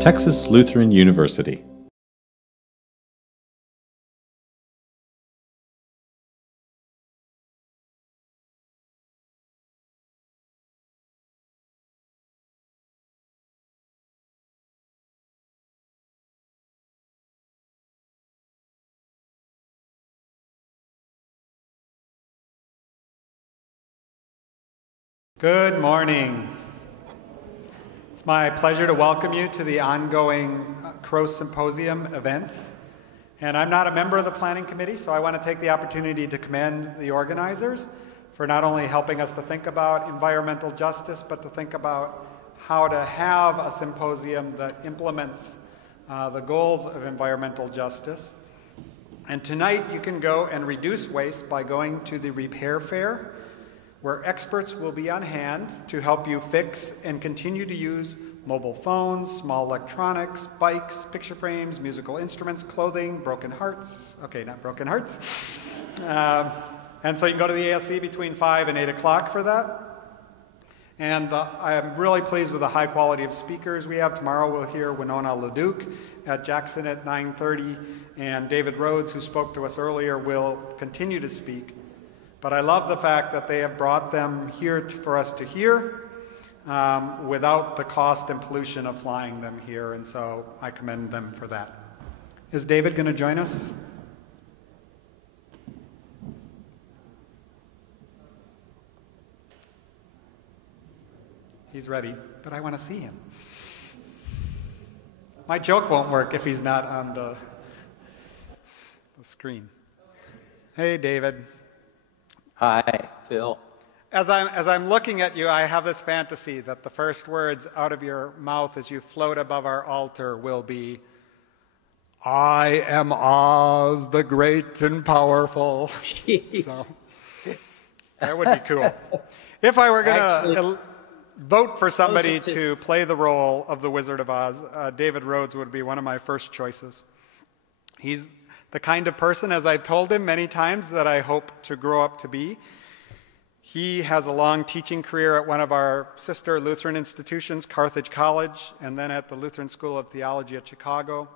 Texas Lutheran University. Good morning. It's my pleasure to welcome you to the ongoing Krost Symposium events. And I'm not a member of the planning committee, so I want to take the opportunity to commend the organizers for not only helping us to think about environmental justice, but to think about how to have a symposium that implements the goals of environmental justice. And tonight you can go and reduce waste by going to the repair fair, where experts will be on hand to help you fix and continue to use mobile phones, small electronics, bikes, picture frames, musical instruments, clothing, broken hearts. Okay, not broken hearts. And so you can go to the ASC between 5 and 8 o'clock for that. And I'm really pleased with the high quality of speakers we have. Tomorrow we'll hear Winona LeDuc at Jackson at 9:30, and David Rhoads, who spoke to us earlier, will continue to speak. But I love the fact that they have brought them here for us to hear without the cost and pollution of flying them here, and so I commend them for that. Is David going to join us? He's ready, but I want to see him. My joke won't work if he's not on the screen. Hey, David. Hi, Phil. As I'm looking at you, I have this fantasy that the first words out of your mouth as you float above our altar will be, "I am Oz, the great and powerful." So that would be cool. If I were going to vote for somebody to play the role of the Wizard of Oz, David Rhoads would be one of my first choices. He's the kind of person, as I've told him many times, that I hope to grow up to be. He has a long teaching career at one of our sister Lutheran institutions, Carthage College, and then at the Lutheran School of Theology at Chicago.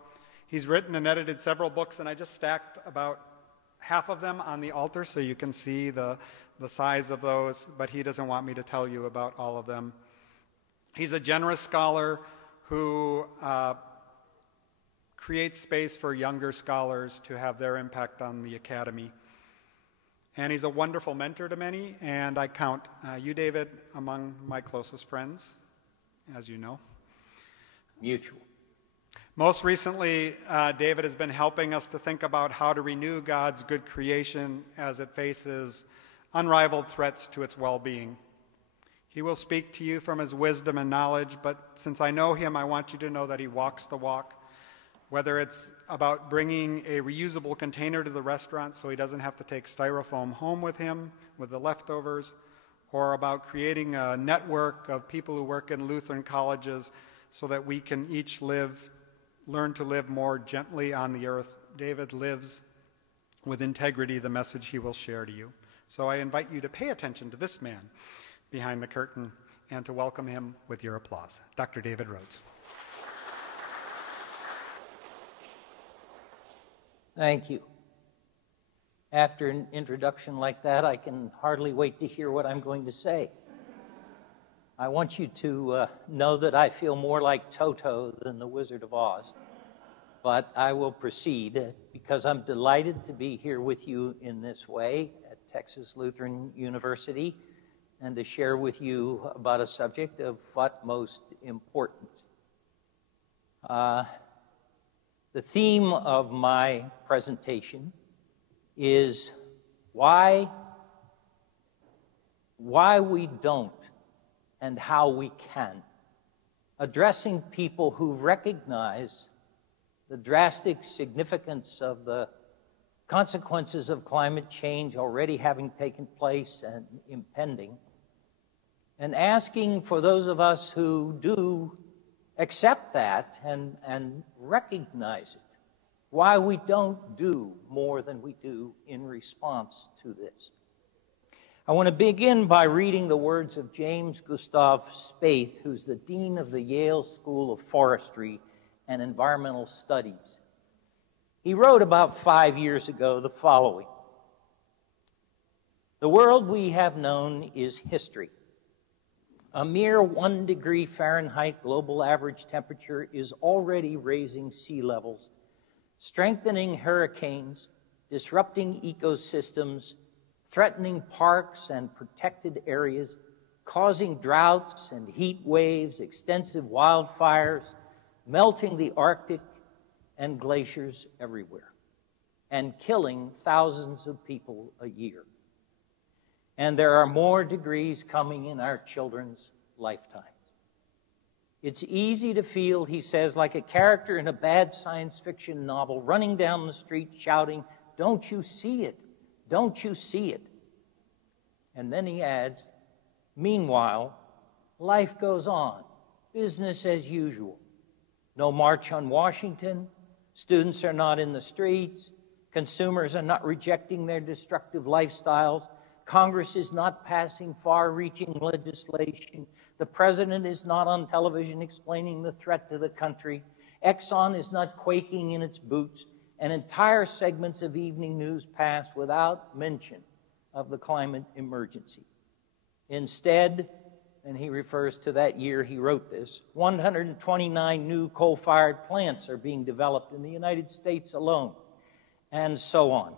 He's written and edited several books, and I just stacked about half of them on the altar so you can see the size of those, but he doesn't want me to tell you about all of them. He's a generous scholar who creates space for younger scholars to have their impact on the academy. And he's a wonderful mentor to many, and I count you, David, among my closest friends, as you know. Mutual. Most recently, David has been helping us to think about how to renew God's good creation as it faces unrivaled threats to its well-being. He will speak to you from his wisdom and knowledge, but since I know him, I want you to know that he walks the walk. Whether it's about bringing a reusable container to the restaurant so he doesn't have to take styrofoam home with him with the leftovers, or about creating a network of people who work in Lutheran colleges so that we can each learn to live more gently on the earth. David lives with integrity the message he will share to you. So I invite you to pay attention to this man behind the curtain and to welcome him with your applause. Dr. David Rhoads. Thank you. After an introduction like that, I can hardly wait to hear what I'm going to say. I want you to know that I feel more like Toto than the Wizard of Oz. But I will proceed because I'm delighted to be here with you in this way at Texas Lutheran University and to share with you about a subject of utmost importance. The theme of my presentation is why we don't and how we can, addressing people who recognize the drastic significance of the consequences of climate change already having taken place and impending, and asking for those of us who do accept that and recognize it, why we don't do more than we do in response to this. I want to begin by reading the words of James Gustav Spaeth, who's the Dean of the Yale School of Forestry and Environmental Studies. He wrote about 5 years ago the following: "The world we have known is history. A mere 1 degree Fahrenheit global average temperature is already raising sea levels, strengthening hurricanes, disrupting ecosystems, threatening parks and protected areas, causing droughts and heat waves, extensive wildfires, melting the Arctic and glaciers everywhere, and killing thousands of people a year. And there are more degrees coming in our children's lifetimes. It's easy to feel," he says, "like a character in a bad science fiction novel running down the street shouting, 'Don't you see it? Don't you see it?'" And then he adds, "Meanwhile, life goes on, business as usual. No march on Washington, students are not in the streets, consumers are not rejecting their destructive lifestyles, Congress is not passing far-reaching legislation, the president is not on television explaining the threat to the country, Exxon is not quaking in its boots, and entire segments of evening news pass without mention of the climate emergency. Instead," and he refers to that year he wrote this, "129 new coal-fired plants are being developed in the United States alone," and so on.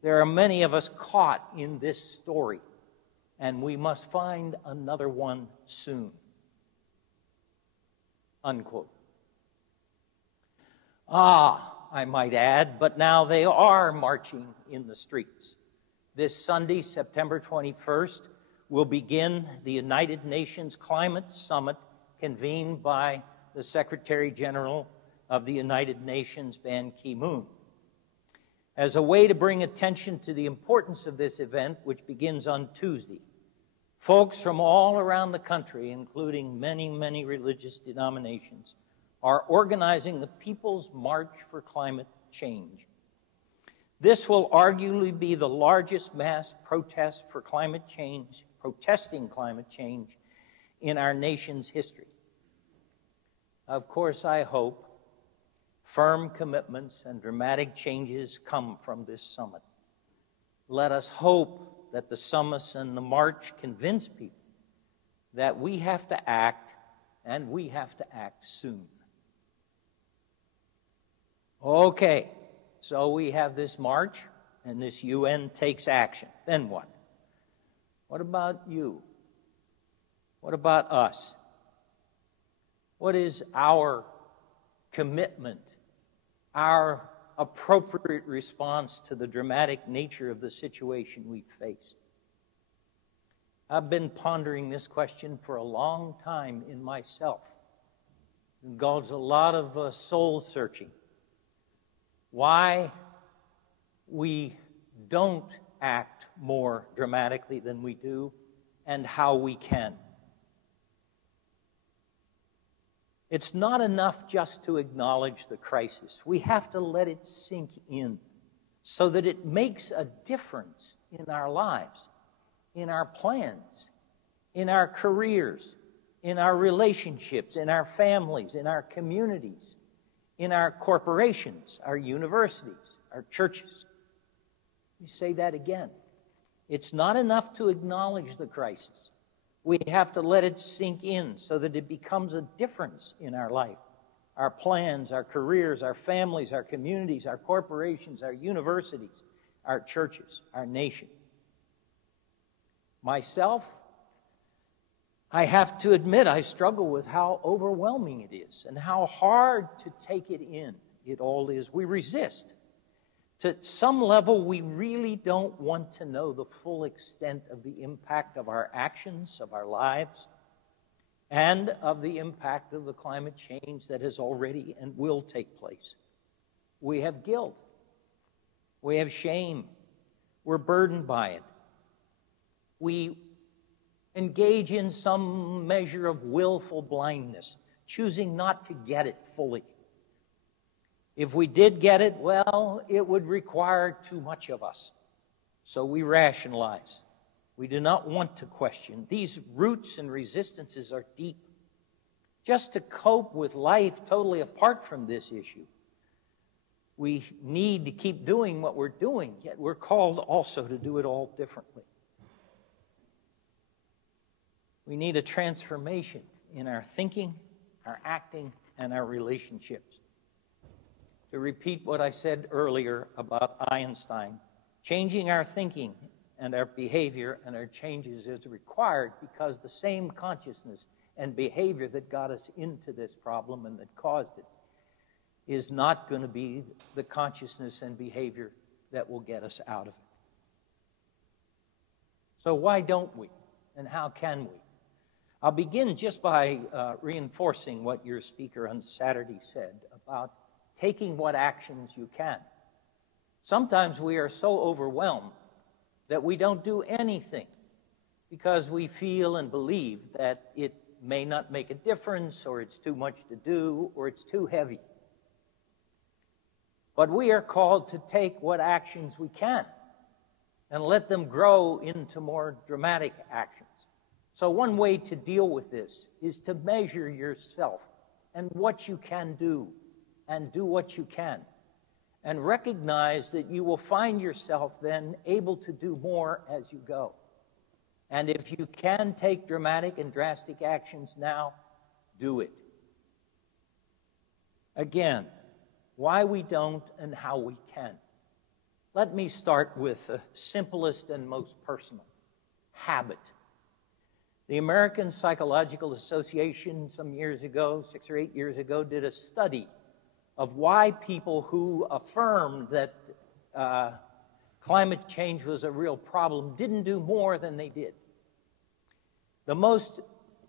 There are many of us caught in this story, and we must find another one soon. Unquote. I might add, but now they are marching in the streets. This Sunday, September 21st, will begin the United Nations Climate Summit convened by the Secretary General of the United Nations, Ban Ki-moon. As a way to bring attention to the importance of this event, which begins on Tuesday, folks from all around the country, including many, many religious denominations, are organizing the People's March for Climate Change. This will arguably be the largest mass protest for climate change, protesting climate change in our nation's history. Of course, I hope firm commitments and dramatic changes come from this summit. Let us hope that the summit and the march convince people that we have to act, and we have to act soon. Okay, so we have this march, and this UN takes action. Then what? What about you? What about us? What is our commitment, our appropriate response to the dramatic nature of the situation we face? I've been pondering this question for a long time in myself. It involves a lot of soul searching. Why we don't act more dramatically than we do, and how we can. It's not enough just to acknowledge the crisis. We have to let it sink in so that it makes a difference in our lives, in our plans, in our careers, in our relationships, in our families, in our communities, in our corporations, our universities, our churches. Let me say that again. It's not enough to acknowledge the crisis. We have to let it sink in so that it becomes a difference in our life, our plans, our careers, our families, our communities, our corporations, our universities, our churches, our nation. Myself, I have to admit I struggle with how overwhelming it is and how hard to take it in it all is. We resist. To some level, we really don't want to know the full extent of the impact of our actions, of our lives, and of the impact of the climate change that has already and will take place. We have guilt. We have shame. We're burdened by it. We engage in some measure of willful blindness, choosing not to get it fully. If we did get it, well, it would require too much of us. So we rationalize. We do not want to question. These roots and resistances are deep. Just to cope with life totally apart from this issue, we need to keep doing what we're doing, yet we're called also to do it all differently. We need a transformation in our thinking, our acting, and our relationships. To repeat what I said earlier about Einstein, changing our thinking and our behavior and our changes is required because the same consciousness and behavior that got us into this problem and that caused it is not going to be the consciousness and behavior that will get us out of it. So why don't we? And how can we? I'll begin just by reinforcing what your speaker on Saturday said about taking what actions you can. Sometimes we are so overwhelmed that we don't do anything because we feel and believe that it may not make a difference, or it's too much to do, or it's too heavy. But we are called to take what actions we can and let them grow into more dramatic actions. So one way to deal with this is to measure yourself and what you can do, and do what you can, and recognize that you will find yourself then able to do more as you go. And if you can take dramatic and drastic actions now, do it. Again, why we don't and how we can. Let me start with the simplest and most personal: habit. The American Psychological Association some years ago, 6 or 8 years ago, did a study of why people who affirmed that climate change was a real problem didn't do more than they did. The most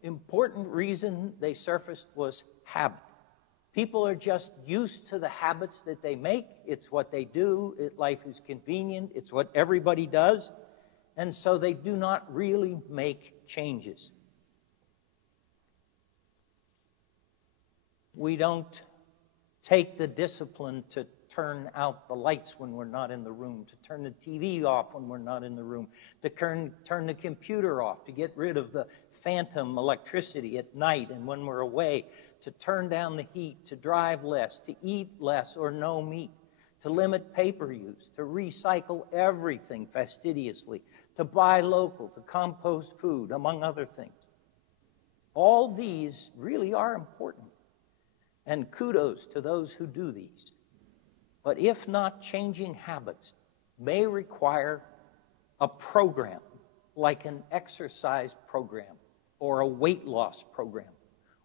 important reason they surfaced was habit. People are just used to the habits that they make. It's what they do. Life is convenient. It's what everybody does. And so they do not really make changes. We don't take the discipline to turn out the lights when we're not in the room, to turn the TV off when we're not in the room, to turn the computer off, to get rid of the phantom electricity at night and when we're away, to turn down the heat, to drive less, to eat less or no meat, to limit paper use, to recycle everything fastidiously, to buy local, to compost food, among other things. All these really are important, and kudos to those who do these. But if not, changing habits may require a program, like an exercise program or a weight loss program.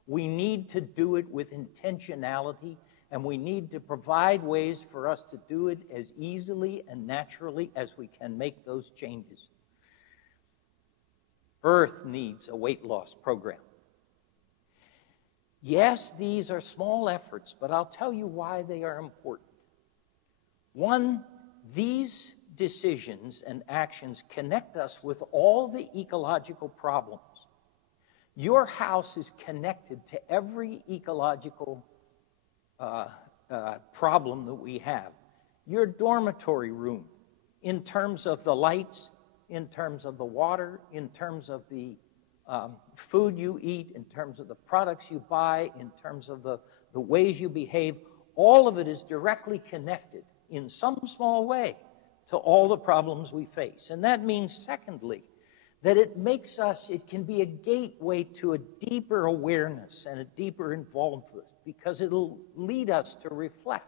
We need to do it with intentionality, and we need to provide ways for us to do it as easily and naturally as we can make those changes. Earth needs a weight loss program. Yes, these are small efforts, but I'll tell you why they are important. One, these decisions and actions connect us with all the ecological problems. Your house is connected to every ecological problem that we have. Your dormitory room, in terms of the lights, in terms of the water, in terms of the food you eat, in terms of the products you buy, in terms of the ways you behave, all of it is directly connected in some small way to all the problems we face. And that means, secondly, that it can be a gateway to a deeper awareness and a deeper involvement, because it'll lead us to reflect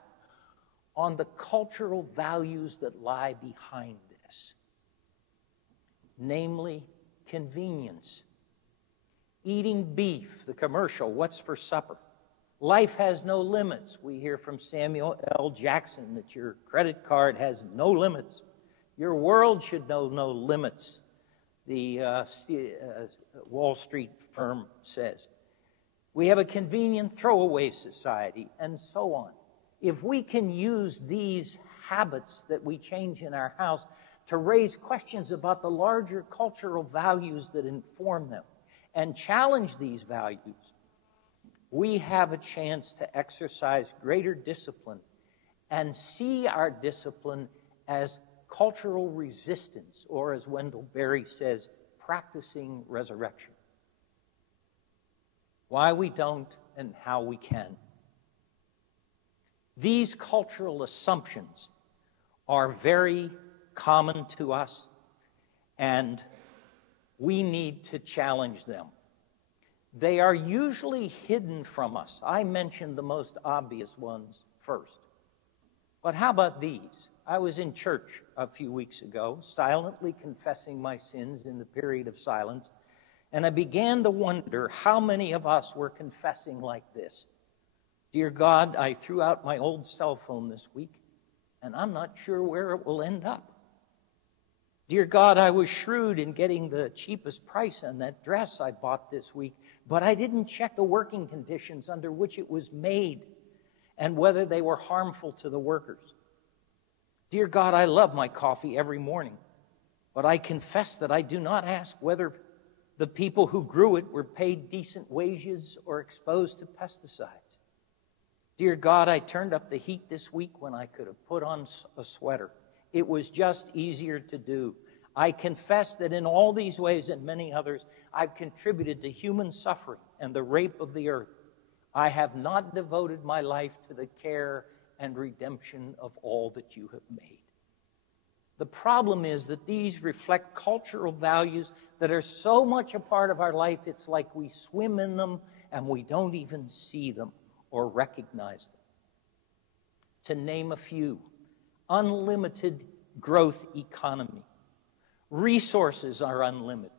on the cultural values that lie behind this. Namely, convenience. Eating beef, the commercial, what's for supper? Life has no limits. We hear from Samuel L. Jackson that your credit card has no limits. Your world should know no limits, the Wall Street firm says. We have a convenient throwaway society, and so on. If we can use these habits that we change in our house to raise questions about the larger cultural values that inform them and challenge these values, we have a chance to exercise greater discipline and see our discipline as cultural resistance, or as Wendell Berry says, practicing resurrection. Why we don't and how we can. These cultural assumptions are very common to us, and we need to challenge them. They are usually hidden from us. I mentioned the most obvious ones first. But how about these? I was in church a few weeks ago, silently confessing my sins in the period of silence, and I began to wonder how many of us were confessing like this. Dear God, I threw out my old cell phone this week, and I'm not sure where it will end up. Dear God, I was shrewd in getting the cheapest price on that dress I bought this week, but I didn't check the working conditions under which it was made and whether they were harmful to the workers. Dear God, I love my coffee every morning, but I confess that I do not ask whether the people who grew it were paid decent wages or exposed to pesticides. Dear God, I turned up the heat this week when I could have put on a sweater. It was just easier to do. I confess that in all these ways and many others, I've contributed to human suffering and the rape of the earth. I have not devoted my life to the care and redemption of all that you have made. The problem is that these reflect cultural values that are so much a part of our life, it's like we swim in them and we don't even see them or recognize them. To name a few: unlimited growth economy. Resources are unlimited.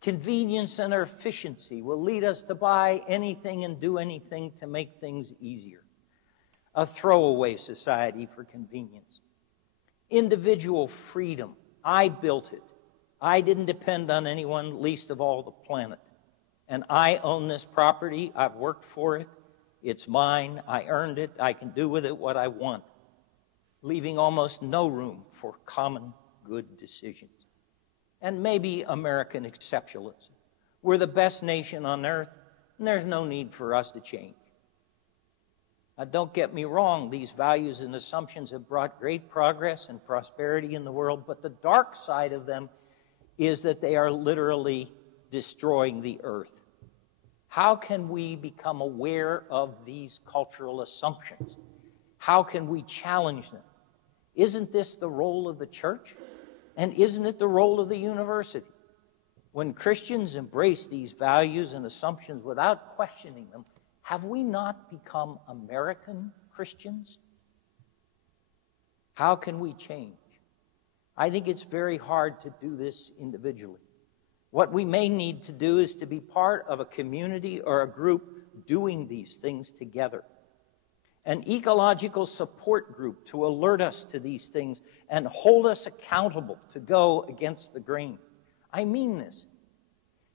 Convenience and efficiency will lead us to buy anything and do anything to make things easier. A throwaway society for convenience. Individual freedom. I built it. I didn't depend on anyone, least of all the planet. And I own this property. I've worked for it. It's mine. I earned it. I can do with it what I want, leaving almost no room for common good decisions. And maybe American exceptionalism. We're the best nation on earth, and there's no need for us to change. Now, don't get me wrong, these values and assumptions have brought great progress and prosperity in the world, but the dark side of them is that they are literally destroying the earth. How can we become aware of these cultural assumptions? How can we challenge them? Isn't this the role of the church? And isn't it the role of the university? When Christians embrace these values and assumptions without questioning them, have we not become American Christians? How can we change? I think it's very hard to do this individually. What we may need to do is to be part of a community or a group doing these things together. An ecological support group to alert us to these things and hold us accountable to go against the grain. I mean this.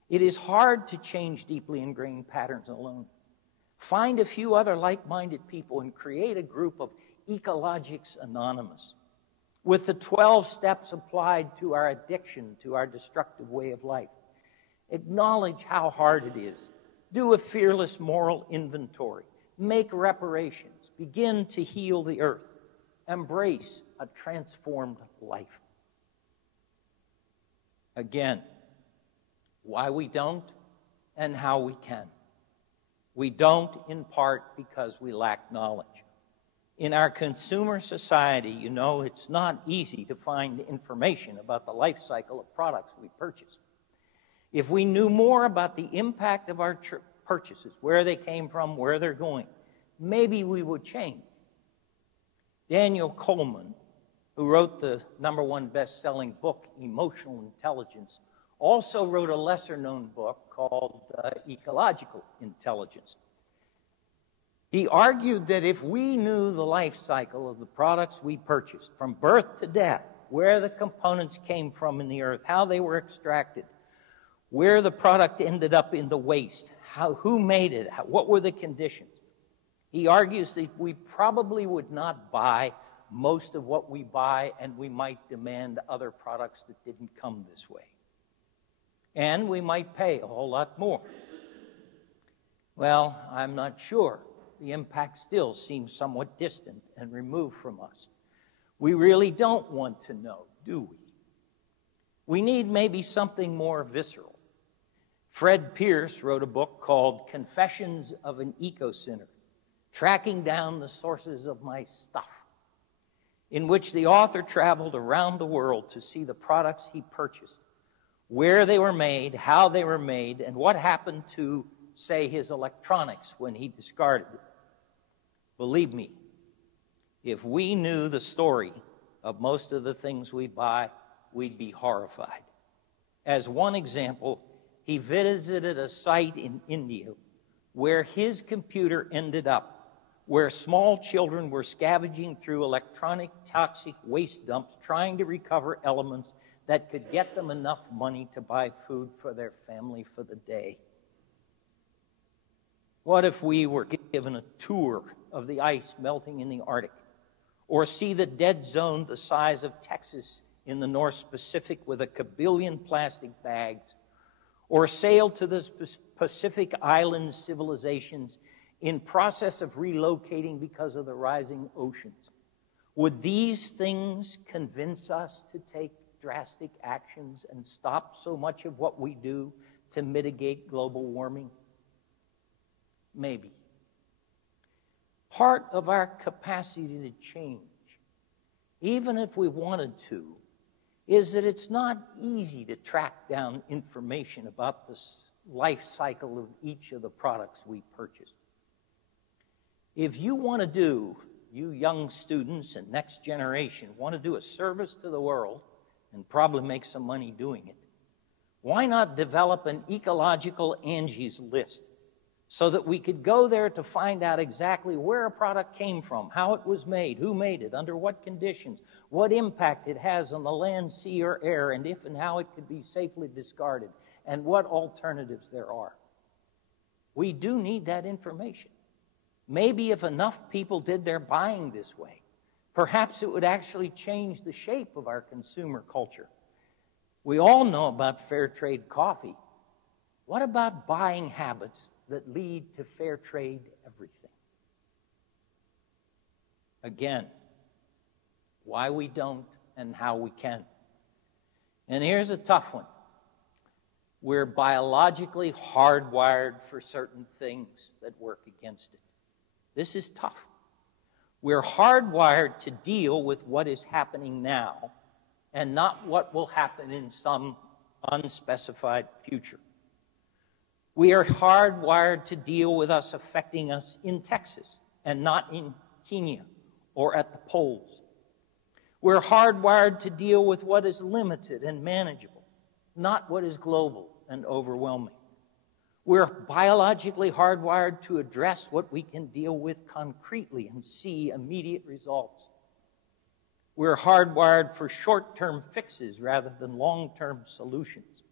It is hard to change deeply ingrained patterns alone. Find a few other like-minded people and create a group of Ecologics Anonymous, with the 12 steps applied to our addiction, to our destructive way of life. Acknowledge how hard it is. Do a fearless moral inventory. Make reparations. Begin to heal the earth. Embrace a transformed life. Again, why we don't and how we can. We don't in part because we lack knowledge. In our consumer society, you know, it's not easy to find information about the life cycle of products we purchase. If we knew more about the impact of our purchases, where they came from, where they're going, maybe we would change. Daniel Coleman, who wrote the #1 best-selling book, Emotional Intelligence, also wrote a lesser-known book called Ecological Intelligence. He argued that if we knew the life cycle of the products we purchased, from birth to death, where the components came from in the earth, how they were extracted, where the product ended up in the waste, who made it, what were the conditions, he argues that we probably would not buy most of what we buy, and we might demand other products that didn't come this way. And we might pay a whole lot more. Well, I'm not sure. The impact still seems somewhat distant and removed from us. We really don't want to know, do we? We need maybe something more visceral. Fred Pierce wrote a book called Confessions of an Eco-Sinner, Tracking Down the Sources of My Stuff, in which the author traveled around the world to see the products he purchased, where they were made, how they were made, and what happened to, say, his electronics when he discarded it. Believe me, if we knew the story of most of the things we buy, we'd be horrified. As one example, he visited a site in India where his computer ended up, where small children were scavenging through electronic toxic waste dumps trying to recover elements that could get them enough money to buy food for their family for the day. What if we were given a tour of the ice melting in the Arctic, or see the dead zone the size of Texas in the North Pacific with a kabillion plastic bags, or sail to the Pacific Island civilizations in process of relocating because of the rising oceans? Would these things convince us to take drastic actions and stop so much of what we do to mitigate global warming? Maybe. Part of our capacity to change, even if we wanted to, is that it's not easy to track down information about the life cycle of each of the products we purchase. If you want to do, you young students and next generation want to do a service to the world and probably make some money doing it, why not develop an ecological Angie's List so that we could go there to find out exactly where a product came from, how it was made, who made it, under what conditions, what impact it has on the land, sea, or air, and if and how it could be safely discarded, and what alternatives there are. We do need that information. Maybe if enough people did their buying this way, perhaps it would actually change the shape of our consumer culture. We all know about fair trade coffee. What about buying habits that lead to fair trade everything? Again, why we don't and how we can. And here's a tough one. We're biologically hardwired for certain things that work against it. This is tough. We're hardwired to deal with what is happening now and not what will happen in some unspecified future. We are hardwired to deal with us affecting us in Texas and not in Kenya or at the poles. We're hardwired to deal with what is limited and manageable, not what is global and overwhelming. We're biologically hardwired to address what we can deal with concretely and see immediate results. We're hardwired for short-term fixes rather than long-term solutions.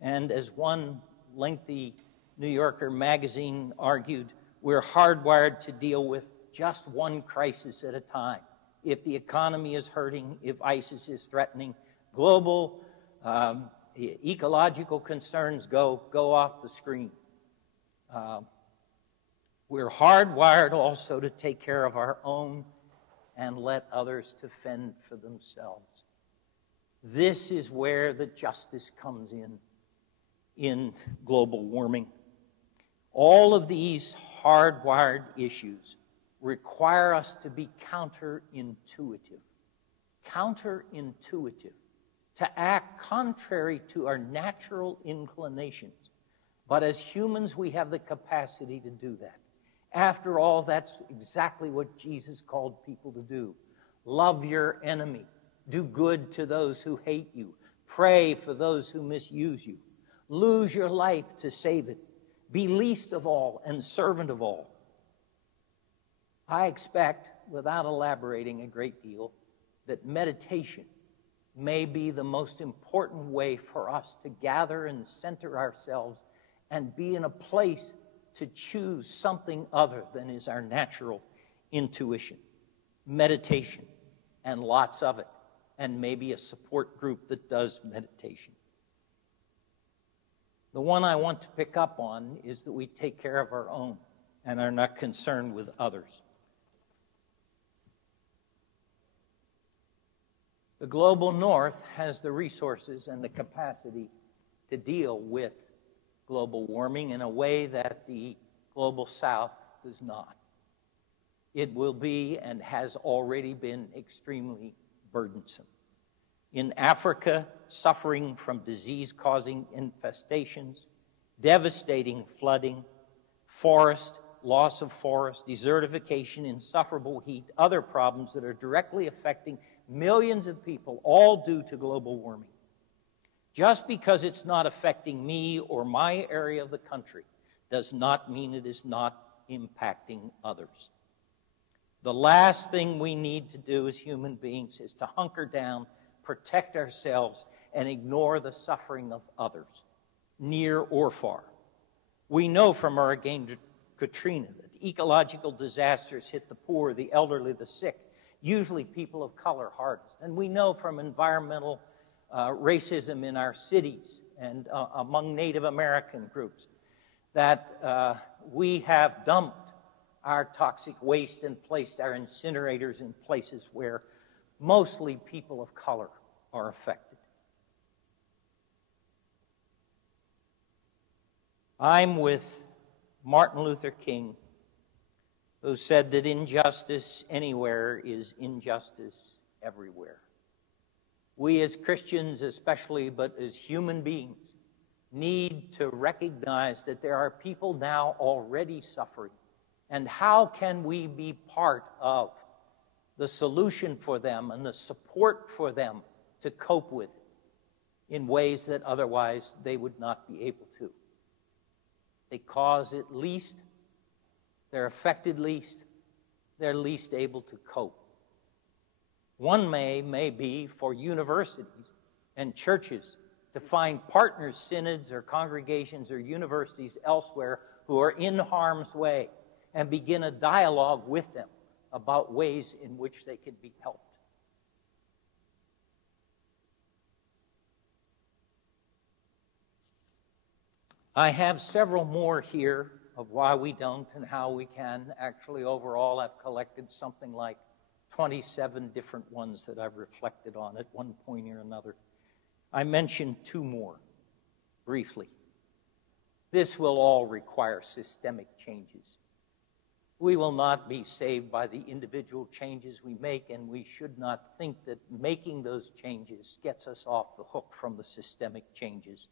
And as one lengthy New Yorker magazine argued, we're hardwired to deal with just one crisis at a time. If the economy is hurting, if ISIS is threatening, global ecological concerns go off the screen. We're hardwired also to take care of our own and let others to fend for themselves. This is where the justice comes in global warming. All of these hardwired issues require us to be counterintuitive, to act contrary to our natural inclinations. But as humans, we have the capacity to do that. After all, that's exactly what Jesus called people to do. Love your enemy. Do good to those who hate you. Pray for those who misuse you. Lose your life to save it. Be least of all and servant of all. I expect, without elaborating a great deal, that meditation may be the most important way for us to gather and center ourselves and be in a place to choose something other than is our natural intuition. Meditation, and lots of it, and maybe a support group that does meditation. The one I want to pick up on is that we take care of our own and are not concerned with others. The global north has the resources and the capacity to deal with global warming in a way that the global south does not. It will be and has already been extremely burdensome. In Africa, suffering from disease-causing infestations, devastating flooding, loss of forest, desertification, insufferable heat, other problems that are directly affecting millions of people, all due to global warming. Just because it's not affecting me or my area of the country does not mean it is not impacting others. The last thing we need to do as human beings is to hunker down, protect ourselves, and ignore the suffering of others, near or far. We know from Hurricane Katrina that ecological disasters hit the poor, the elderly, the sick, usually people of color hardest. And we know from environmental racism in our cities and among Native American groups that we have dumped our toxic waste and placed our incinerators in places where mostly people of color are affected. I'm with Martin Luther King, who said that injustice anywhere is injustice everywhere. We as Christians especially, but as human beings, need to recognize that there are people now already suffering. And how can we be part of the solution for them and the support for them to cope with it in ways that otherwise they would not be able to? They cause it least, they're affected least, they're least able to cope. One may be for universities and churches to find partners, synods or congregations or universities elsewhere who are in harm's way and begin a dialogue with them about ways in which they can be helped. I have several more here of why we don't and how we can. Actually, overall, I've collected something like 27 different ones that I've reflected on at one point or another. I mentioned two more briefly. This will all require systemic changes. We will not be saved by the individual changes we make, and we should not think that making those changes gets us off the hook from the systemic changes.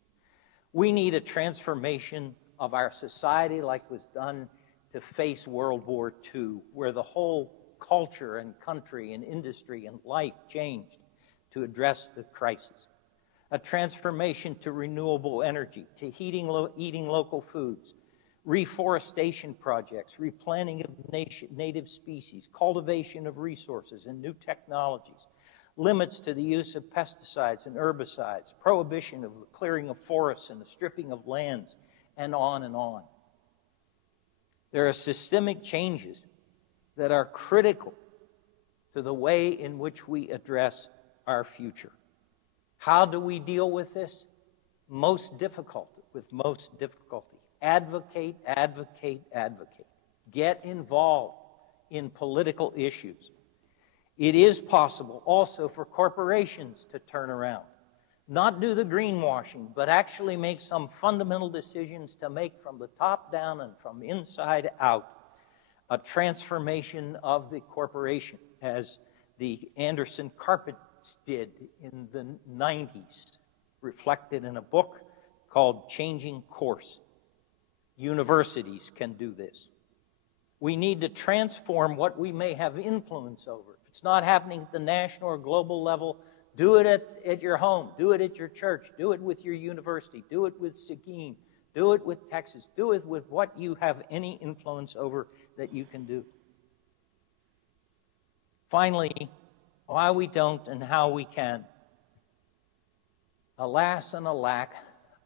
We need a transformation of our society like was done to face World War II, where the whole culture and country and industry and life changed to address the crisis. A transformation to renewable energy, to eating local foods, reforestation projects, replanting of native species, cultivation of resources and new technologies, limits to the use of pesticides and herbicides, prohibition of the clearing of forests and the stripping of lands, and on and on. There are systemic changes that are critical to the way in which we address our future. How do we deal with this? Most difficult, with most difficulty. Advocate, advocate, advocate. Get involved in political issues. It is possible also for corporations to turn around. Not do the greenwashing, but actually make some fundamental decisions to make from the top down and from inside out a transformation of the corporation, as the Anderson Carpets did in the 90s, reflected in a book called Changing Course. Universities can do this. We need to transform what we may have influence over. If it's not happening at the national or global level, do it at your home. Do it at your church. Do it with your university. Do it with Seguin. Do it with Texas. Do it with what you have any influence over that you can do. Finally, why we don't and how we can. Alas and alack,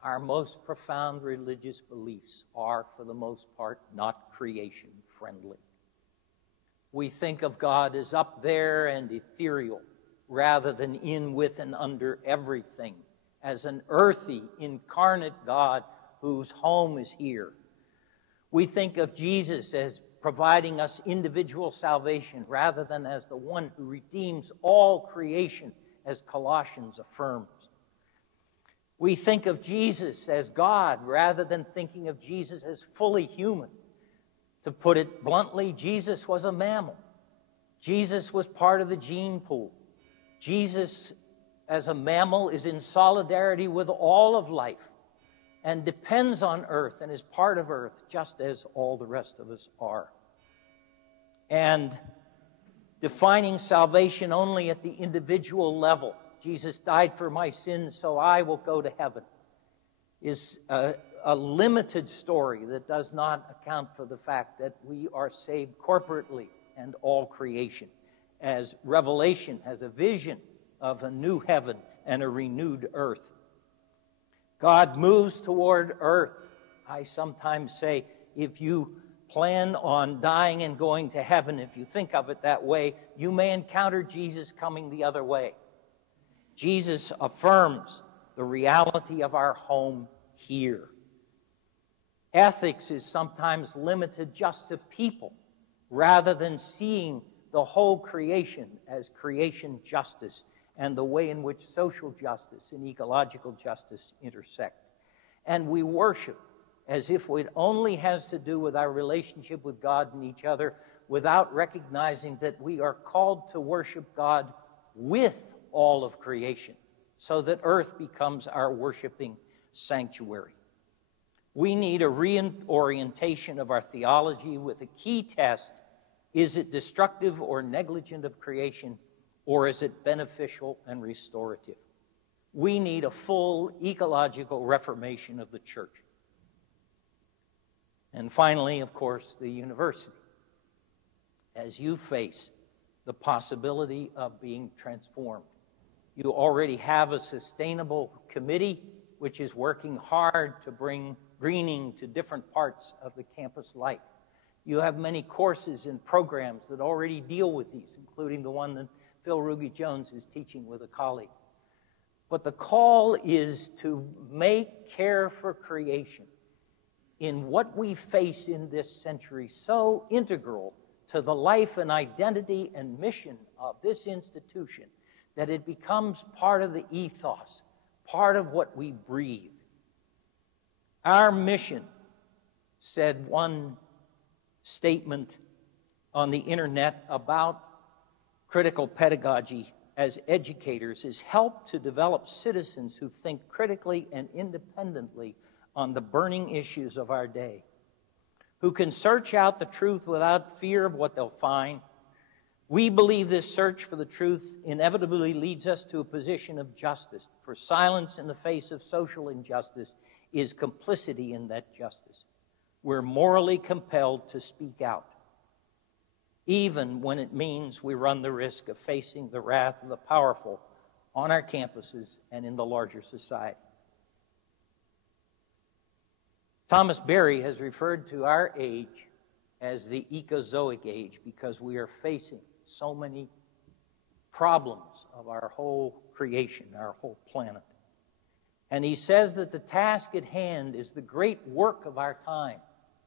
our most profound religious beliefs are, for the most part, not creation-friendly. We think of God as up there and ethereal, rather than in, with, and under everything, as an earthy, incarnate God whose home is here. We think of Jesus as providing us individual salvation, rather than as the one who redeems all creation as Colossians affirms. We think of Jesus as God rather than thinking of Jesus as fully human. To put it bluntly, Jesus was a mammal. Jesus was part of the gene pool. Jesus, as a mammal, is in solidarity with all of life and depends on earth and is part of earth, just as all the rest of us are. And defining salvation only at the individual level, Jesus died for my sins, so I will go to heaven, is a limited story that does not account for the fact that we are saved corporately and all creation, as Revelation has a vision of a new heaven and a renewed earth. God moves toward earth. I sometimes say, if you plan on dying and going to heaven, if you think of it that way, you may encounter Jesus coming the other way. Jesus affirms the reality of our home here. Ethics is sometimes limited just to people, rather than seeing the whole creation as creation justice and the way in which social justice and ecological justice intersect. And we worship as if it only has to do with our relationship with God and each other, without recognizing that we are called to worship God with all of creation, so that earth becomes our worshiping sanctuary. We need a reorientation of our theology with a key test: is it destructive or negligent of creation, or is it beneficial and restorative? We need a full ecological reformation of the church. And finally, of course, the university. As you face the possibility of being transformed, you already have a sustainable committee which is working hard to bring greening to different parts of the campus life. You have many courses and programs that already deal with these, including the one that Phil Ruby-Jones is teaching with a colleague. But the call is to make care for creation in what we face in this century so integral to the life and identity and mission of this institution that it becomes part of the ethos, part of what we breathe. Our mission, said one statement on the internet about critical pedagogy as educators, is help to develop citizens who think critically and independently on the burning issues of our day, who can search out the truth without fear of what they'll find. We believe this search for the truth inevitably leads us to a position of justice, for silence in the face of social injustice is complicity in that justice. We're morally compelled to speak out, even when it means we run the risk of facing the wrath of the powerful on our campuses and in the larger society. Thomas Berry has referred to our age as the ecozoic age because we are facing so many problems of our whole creation, our whole planet. And he says that the task at hand is the great work of our time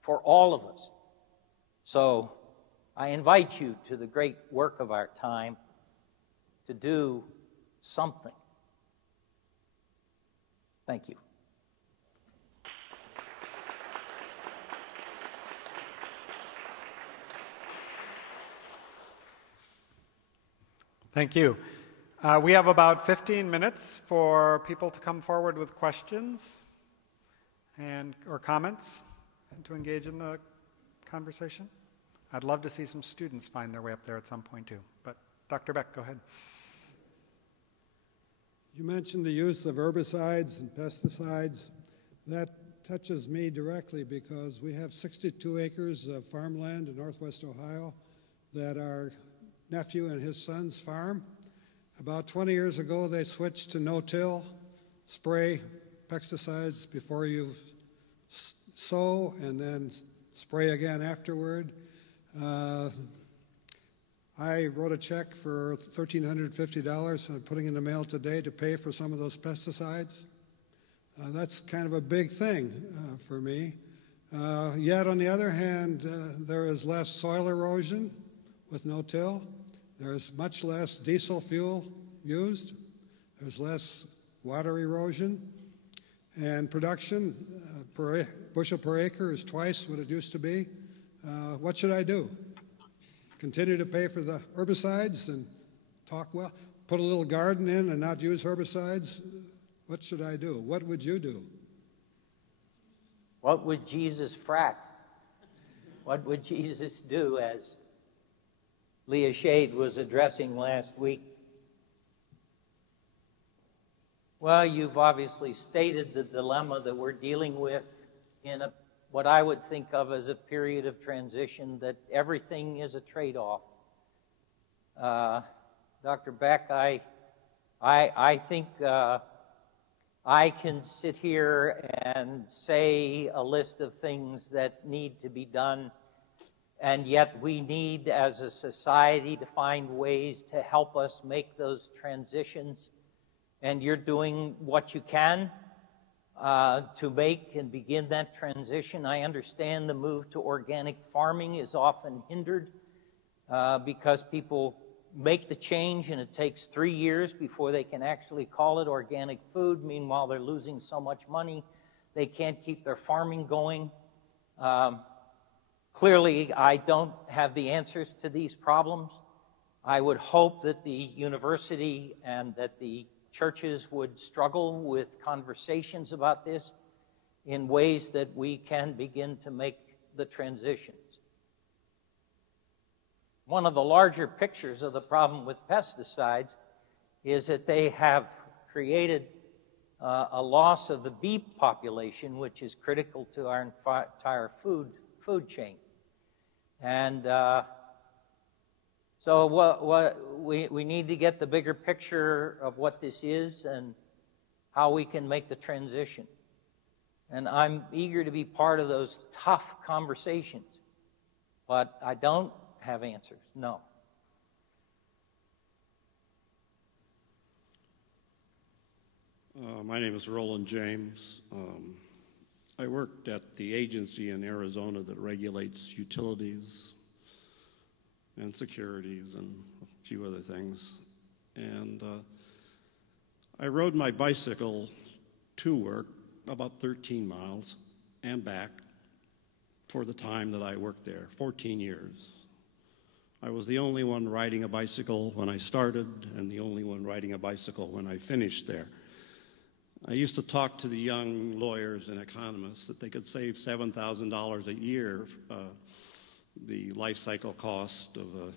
for all of us. So I invite you to the great work of our time to do something. Thank you. Thank you. We have about 15 minutes for people to come forward with questions or comments and to engage in the conversation. I'd love to see some students find their way up there at some point too. But Dr. Beck, go ahead. You mentioned the use of herbicides and pesticides. That touches me directly because we have 62 acres of farmland in northwest Ohio that our nephew and his sons farm. About 20 years ago, they switched to no-till, spray pesticides before you sow, and then spray again afterward. I wrote a check for $1,350 and I'm putting in the mail today to pay for some of those pesticides. That's kind of a big thing for me. Yet, on the other hand, there is less soil erosion with no-till. There's much less diesel fuel used There's less water erosion, and production per bushel per acre is twice what it used to be. What should I do? Continue to pay for the herbicides and put a little garden in and not use herbicides? What should I do? What would you do? What would Jesus frack? What would Jesus do, as Leah Shade was addressing last week? Well, you've obviously stated the dilemma that we're dealing with in what I would think of as a period of transition, that everything is a trade-off. Dr. Beck, I think I can sit here and say a list of things that need to be done, and yet we need, as a society, to find ways to help us make those transitions. And you're doing what you can to make and begin that transition. I understand the move to organic farming is often hindered because people make the change and it takes 3 years before they can actually call it organic food. Meanwhile, they're losing so much money, they can't keep their farming going. Clearly, I don't have the answers to these problems. I would hope that the university and that the churches would struggle with conversations about this in ways that we can begin to make the transitions. One of the larger pictures of the problem with pesticides is that they have created a loss of the bee population, which is critical to our entire food chain. And so we need to get the bigger picture of what this is and how we can make the transition. And I'm eager to be part of those tough conversations, but I don't have answers, no. My name is Roland James. I worked at the agency in Arizona that regulates utilities and securities and a few other things. And I rode my bicycle to work about 13 miles and back for the time that I worked there, 14 years. I was the only one riding a bicycle when I started and the only one riding a bicycle when I finished there. I used to talk to the young lawyers and economists that they could save $7,000 a year, the life cycle cost of a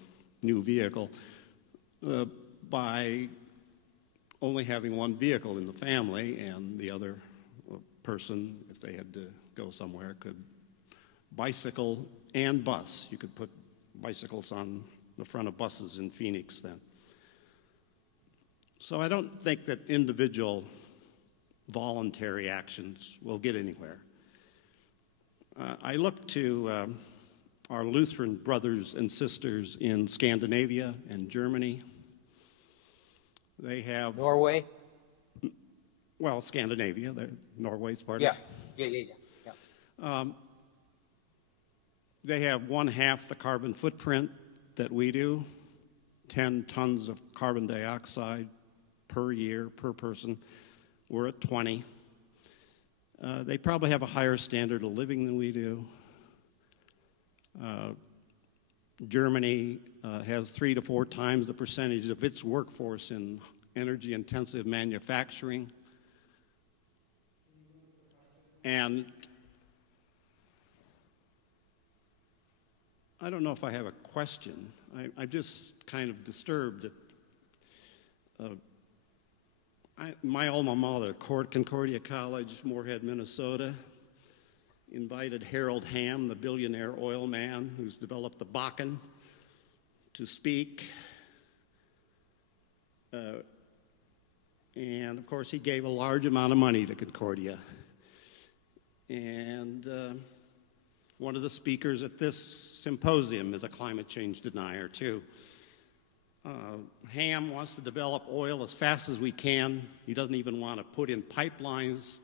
new vehicle, by only having one vehicle in the family, and the other person, if they had to go somewhere, could bicycle and bus. You could put bicycles on the front of buses in Phoenix then. So I don't think that individual voluntary actions will get anywhere. I look to our Lutheran brothers and sisters in Scandinavia and Germany. They have... Norway? Well, Scandinavia, Norway's part of it. Yeah. They have 1/2 the carbon footprint that we do, 10 tons of carbon dioxide per year, per person. We're at 20. They probably have a higher standard of living than we do. Germany has 3 to 4 times the percentage of its workforce in energy-intensive manufacturing. And I don't know if I have a question. I'm just kind of disturbed that my alma mater, Concordia College, Moorhead, Minnesota, invited Harold Hamm, the billionaire oil man who's developed the Bakken, to speak. And of course, he gave a large amount of money to Concordia. And one of the speakers at this symposium is a climate change denier, too. Ham wants to develop oil as fast as we can. He doesn't even want to put in pipelines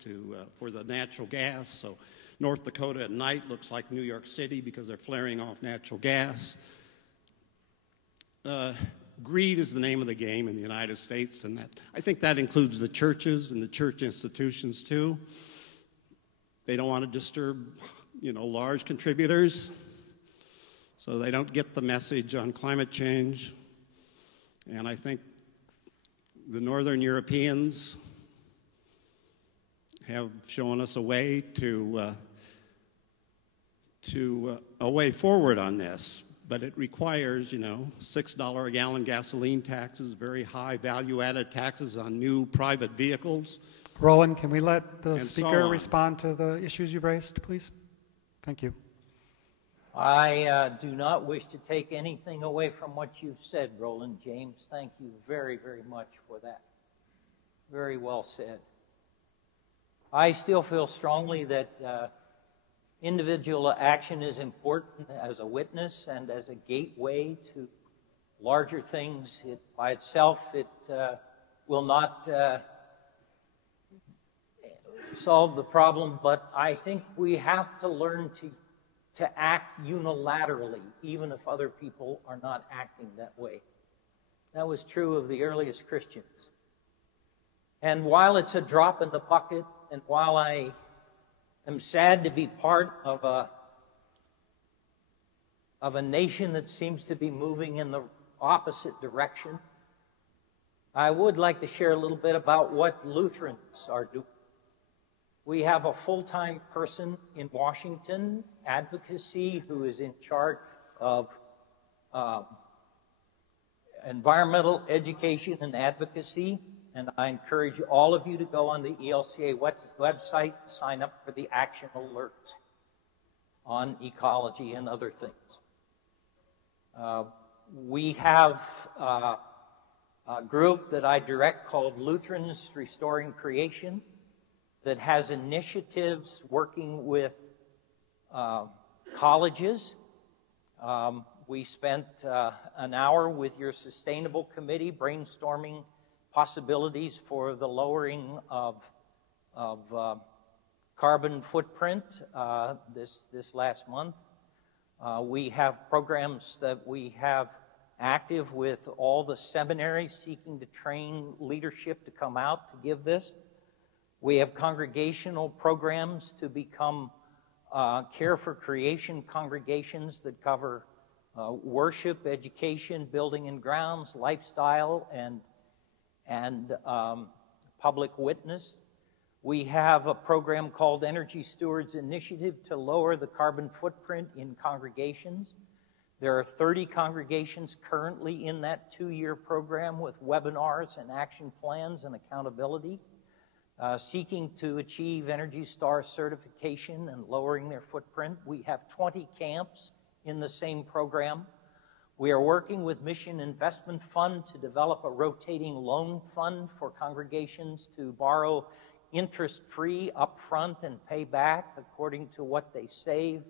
for the natural gas. So North Dakota at night looks like New York City because they're flaring off natural gas. greed is the name of the game in the United States, and I think that includes the churches and the church institutions too. They don't want to disturb, large contributors, so they don't get the message on climate change. And I think the Northern Europeans have shown us a way a way forward on this. But it requires, $6 a gallon gasoline taxes, very high value-added taxes on new private vehicles. Roland, can we let the And speaker so on. respond to the issues you've raised, please? Thank you. I do not wish to take anything away from what you've said, Roland James. Thank you very, very much for that. Very well said. I still feel strongly that individual action is important as a witness and as a gateway to larger things. By itself, it will not solve the problem, but I think we have to learn to act unilaterally, even if other people are not acting that way. That was true of the earliest Christians. And while it's a drop in the bucket, and while I'm sad to be part of a nation that seems to be moving in the opposite direction, I would like to share a little bit about what Lutherans are doing. We have a full-time person in Washington, advocacy, who is in charge of environmental education and advocacy. And I encourage all of you to go on the ELCA website, sign up for the action alerts on ecology and other things. We have a group that I direct called Lutherans Restoring Creation that has initiatives working with colleges. We spent an hour with your sustainable committee brainstorming possibilities for the lowering of carbon footprint this last month. We have programs that we have active with all the seminaries seeking to train leadership to come out to give this. We have congregational programs to become Care for Creation congregations that cover worship, education, building and grounds, lifestyle, and public witness. We have a program called Energy Stewards Initiative to lower the carbon footprint in congregations. There are 30 congregations currently in that 2-year program with webinars and action plans and accountability, seeking to achieve Energy Star certification and lowering their footprint. We have 20 camps in the same program. We are working with Mission Investment Fund to develop a rotating loan fund for congregations to borrow interest-free upfront and pay back according to what they save.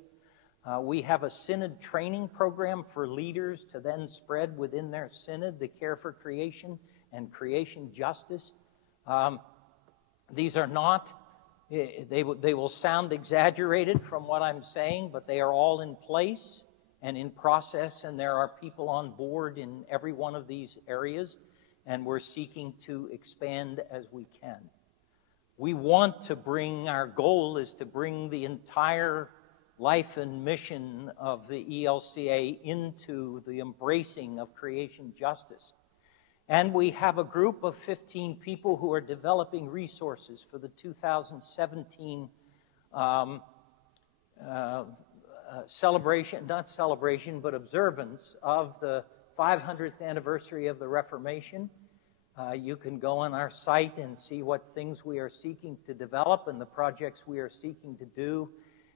We have a synod training program for leaders to then spread within their synod the care for creation and creation justice. These are not, they will sound exaggerated from what I'm saying, but they are all in place and in process, and there are people on board in every one of these areas, and we're seeking to expand as we can. We want to bring, our goal is to bring the entire life and mission of the ELCA into the embracing of creation justice. And we have a group of 15 people who are developing resources for the 2017 observance of the 500th anniversary of the Reformation. You can go on our site and see what things we are seeking to develop and the projects we are seeking to do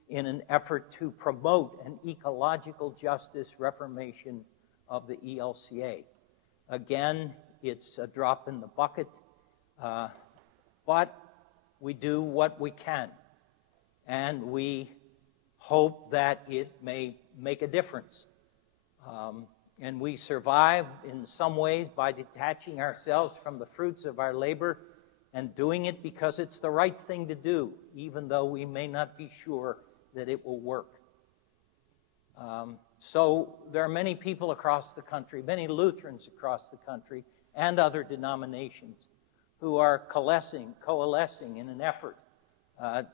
in an effort to promote an ecological justice reformation of the ELCA. Again, it's a drop in the bucket, but we do what we can, and we hope that it may make a difference. And we survive in some ways by detaching ourselves from the fruits of our labor and doing it because it's the right thing to do, even though we may not be sure that it will work. So there are many people across the country, many Lutherans across the country, and other denominations who are coalescing in an effort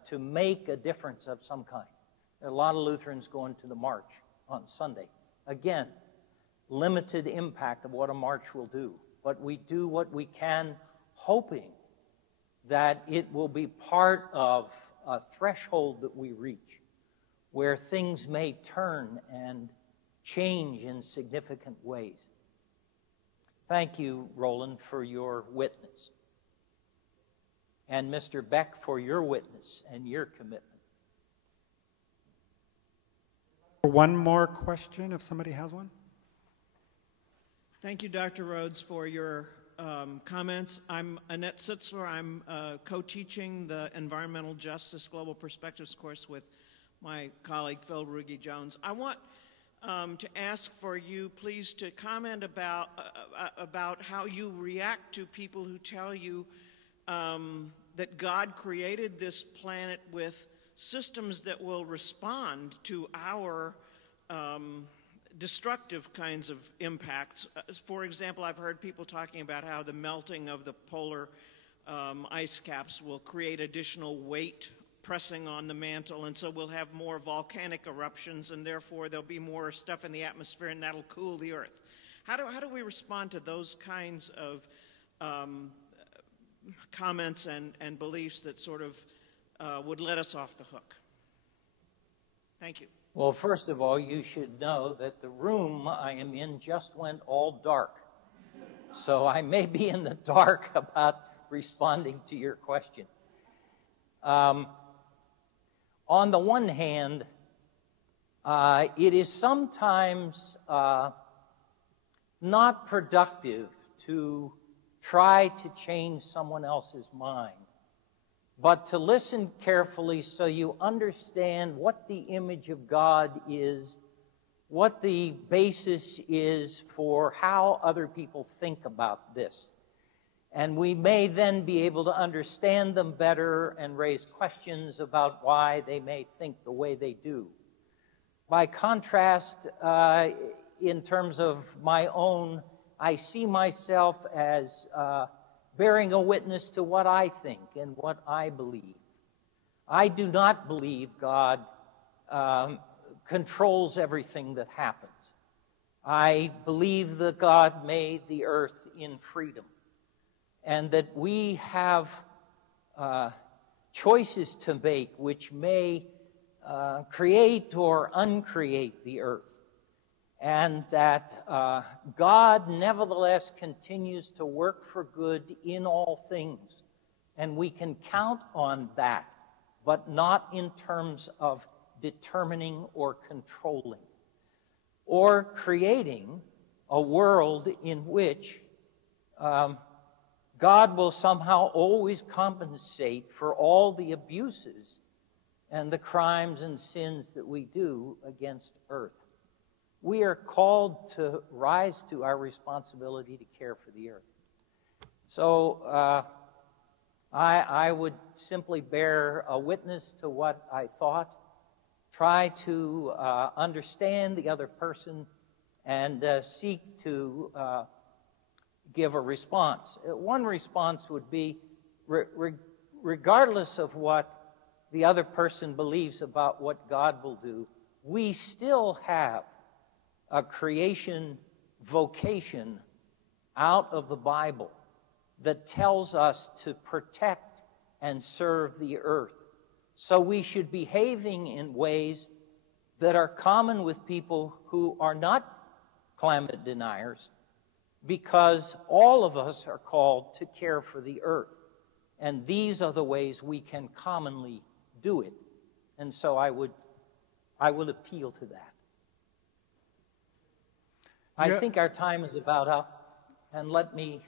to make a difference of some kind. There are a lot of Lutherans going to the march on Sunday. Again, limited impact of what a march will do. But we do what we can, hoping that it will be part of a threshold that we reach where things may turn and change in significant ways. Thank you, Roland, for your witness. And Mr. Beck, for your witness and your commitment. One more question, if somebody has one. Thank you, Dr. Rhoads, for your comments. I'm Annette Sitzler. I'm co-teaching the Environmental Justice Global Perspectives course with my colleague, Phil Ruge-Jones. I want to ask for you, please, to comment about how you react to people who tell you that God created this planet with systems that will respond to our destructive kinds of impacts. For example, I've heard people talking about how the melting of the polar ice caps will create additional weight pressing on the mantle, and so we'll have more volcanic eruptions, and therefore there'll be more stuff in the atmosphere, and that'll cool the earth. How do we respond to those kinds of comments and beliefs that sort of would let us off the hook? Thank you. Well, first of all, you should know that the room I am in just went all dark. So I may be in the dark about responding to your question. On the one hand, it is sometimes not productive to try to change someone else's mind, but to listen carefully so you understand what the image of God is, what the basis is for how other people think about this. And we may then be able to understand them better and raise questions about why they may think the way they do. By contrast, in terms of my own, I see myself as bearing a witness to what I think and what I believe. I do not believe God controls everything that happens. I believe that God made the earth in freedom, and that we have choices to make which may create or uncreate the earth. And that God nevertheless continues to work for good in all things. And we can count on that, but not in terms of determining or controlling, or creating a world in which God will somehow always compensate for all the abuses and the crimes and sins that we do against earth. We are called to rise to our responsibility to care for the earth. So I would simply bear a witness to what I thought, try to understand the other person, and seek to give a response. One response would be, regardless of what the other person believes about what God will do, we still have a creation vocation out of the Bible that tells us to protect and serve the earth. So we should be behaving in ways that are common with people who are not climate deniers, because all of us are called to care for the earth. And these are the ways we can commonly do it. And so I would appeal to that. I think our time is about up, and let me,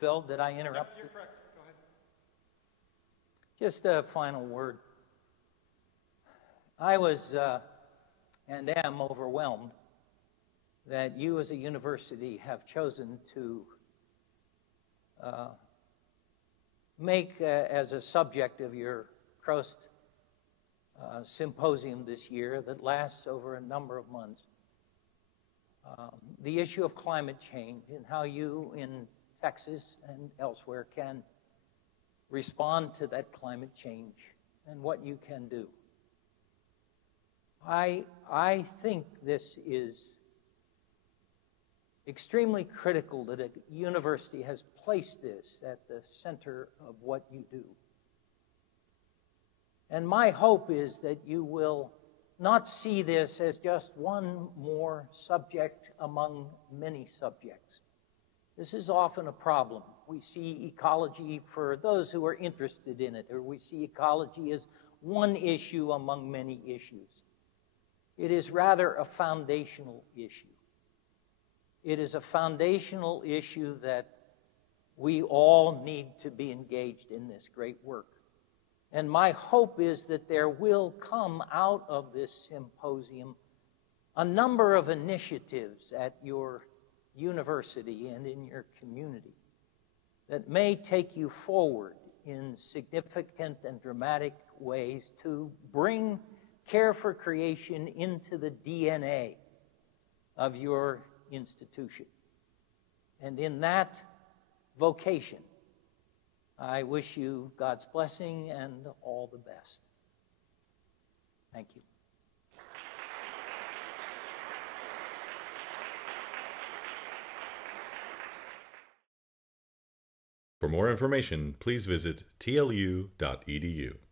Phil, did I interrupt? You're correct. Go ahead. Just a final word. I was and am overwhelmed that you as a university have chosen to make as a subject of your Krost symposium this year that lasts over a number of months. The issue of climate change and how you in Texas and elsewhere can respond to that climate change and what you can do. I think this is extremely critical that a university has placed this at the center of what you do. And my hope is that you will not see this as just one more subject among many subjects. This is often a problem. We see ecology for those who are interested in it, or we see ecology as one issue among many issues. It is rather a foundational issue. It is a foundational issue that we all need to be engaged in this great work. And my hope is that there will come out of this symposium a number of initiatives at your university and in your community that may take you forward in significant and dramatic ways to bring care for creation into the DNA of your institution. And in that vocation, I wish you God's blessing and all the best. Thank you. For more information, please visit tlu.edu.